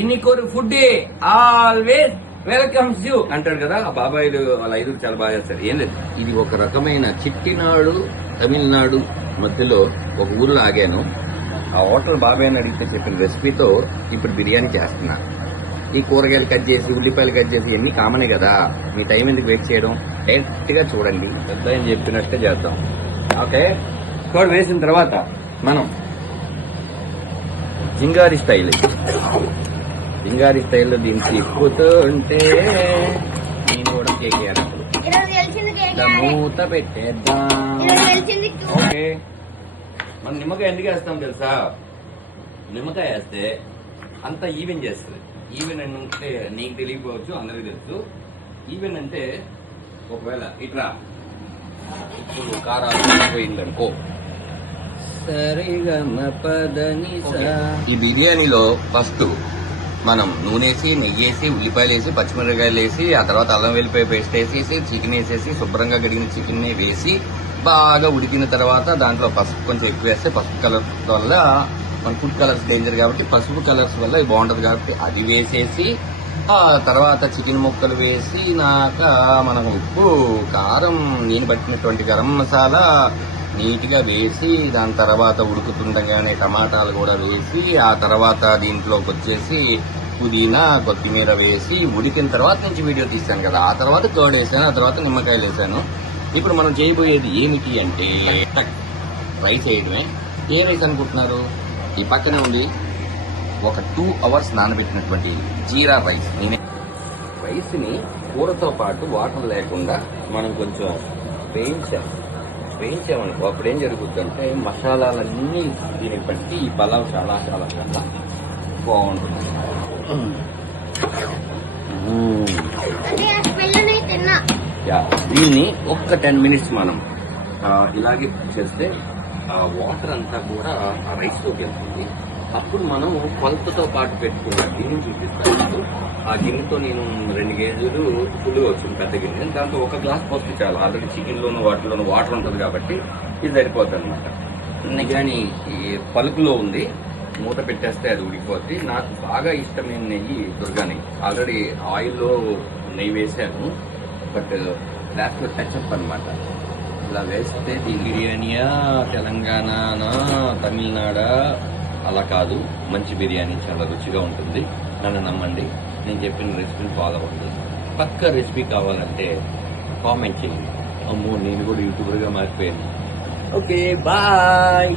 ఇన్నికోరు food always welcomes you అంటాడు కదా ఆ బాబాయిలు వాళ్ళ ఐదుగురు చాలా బాగా చేస్తారు. ఏం లేదు, ఇది ఒక రకమైన చిట్టినాడు తమిళనాడు మధ్యలో ఒక ఊర్లో ఆగాను. ఆ హోటల్ బాబాయ్ అని అడిగితే చెప్పిన రెసిపీతో ఇప్పుడు బిర్యానీ చేస్తున్నా. ఈ కూరగాయలు కట్ చేసి ఉల్లిపాయలు కట్ చేసి ఇవన్నీ కామనే కదా, మీ టైం ఎందుకు వెయిట్ చేయడం, డైరెక్ట్ గా చూడండి. పెద్ద అని చెప్పినట్టే చేద్దాం. ఓకే, కోడ్ వేసిన తర్వాత మనం జింగారి స్టైల్లో దీన్ని తిప్పుతూ ఉంటే నేను కూడా కేకేయాలప్పుడు మూత పెట్టేద్దాం. ఓకే, మనం నిమ్మకాయ ఎందుకు వేస్తాం తెలుసా? నిమ్మకాయ వేస్తే అంతా ఈవెన్ చేస్తుంది. ఈవెన్ అంటే నీకు తెలియకపోవచ్చు, అందరికీ తెలుసు. ఈవెన్ అంటే ఒకవేళ ఇట్లా ఇప్పుడు కారాలు పోయిందనుకో, ఈ బిర్యానీలో ఫస్ట్ మనం నూనెసి, నెయ్యేసి, ఉల్లిపాయలు వేసి, పచ్చిమిరపకాయలు వేసి, ఆ తర్వాత అల్లం వెల్లిపాయ పేస్ట్ వేసేసి, చికెన్ వేసేసి, శుభ్రంగా కడిగిన చికెన్ వేసి బాగా ఉడికిన తర్వాత దాంట్లో పసుపు కొంచెం ఎక్కువ వేస్తే పసుపు కలర్ వల్ల మన ఫుడ్ కలర్స్ డేంజర్ కాబట్టి పసుపు కలర్స్ వల్ల ఇది బాగుంటది కాబట్టి అది వేసేసి, ఆ తర్వాత చికెన్ ముక్కలు వేసి నాక మనం ఉప్పు కారం నేను పట్టినటువంటి గరం మసాలా నీట్గా వేసి దాని తర్వాత ఉడుకుతుండగానే టమాటాలు కూడా వేసి ఆ తర్వాత దీంట్లోకి వచ్చేసి పుదీనా కొత్తిమీర వేసి ఉడికిన తర్వాత నుంచి వీడియో తీశాను కదా, ఆ తర్వాత కర్డ్ వేసాను, ఆ తర్వాత నిమ్మకాయలు వేసాను. ఇప్పుడు మనం చేయబోయేది ఏమిటి అంటే రైస్ వేయడమే. ఏ రైస్ అనుకుంటున్నారు? ఈ పక్కనే ఉంది ఒక 2 hours నానబెట్టినటువంటి జీరా రైస్. నేనే రైస్ని కూరతో పాటు వాటర్ లేకుండా మనం కొంచెం వేయించామనుకో అప్పుడు ఏం జరుగుతుందంటే మసాలాలన్నీ దీనికి బట్టి ఈ పలావ్ చాలా చాలా చాలా బాగుంటుంది. దీన్ని ఒక్క 10 minutes మనం ఇలాగే చేస్తే ఆ వాటర్ అంతా కూడా ఆ రైస్లోకి వెళ్తుంది. అప్పుడు మనం కొలతతో పాటు పెట్టుకున్న గిన్నె చూపిస్తాను. ఆ గిన్నెతో నేను 2 కేజీలు ఫుల్ వచ్చింది పెద్ద గిన్నె, దాంతో 1 గ్లాస్ పోస్తే చాలు. ఆల్రెడీ చికెన్లోను వాటిలోను వాటర్ ఉంటుంది కాబట్టి ఇది సరిపోతుంది అనమాట. కానీ ఈ పలుకులో ఉంది, మూత పెట్టేస్తే అది ఉడికిపోద్ది. నాకు బాగా ఇష్టమైన నెయ్యి దుర్గా నెయ్యి. ఆల్రెడీ ఆయిల్లో నెయ్యి వేసాను, బట్ లాస్ట్లో టచ్అప్ అనమాట. ఇలా వేస్తే దీని బిర్యానీయా తెలంగాణ తమిళనాడా అలా కాదు, మంచి బిర్యానీ చాలా రుచిగా ఉంటుంది. నన్ను నమ్మండి, నేను చెప్పిన రెసిపీని ఫాలో అవ్వండి. పక్క రెసిపీ కావాలంటే కామెంట్ చేయండి. అమ్మో, నేను కూడా యూట్యూబర్గా మారిపోయాను. Okay, bye.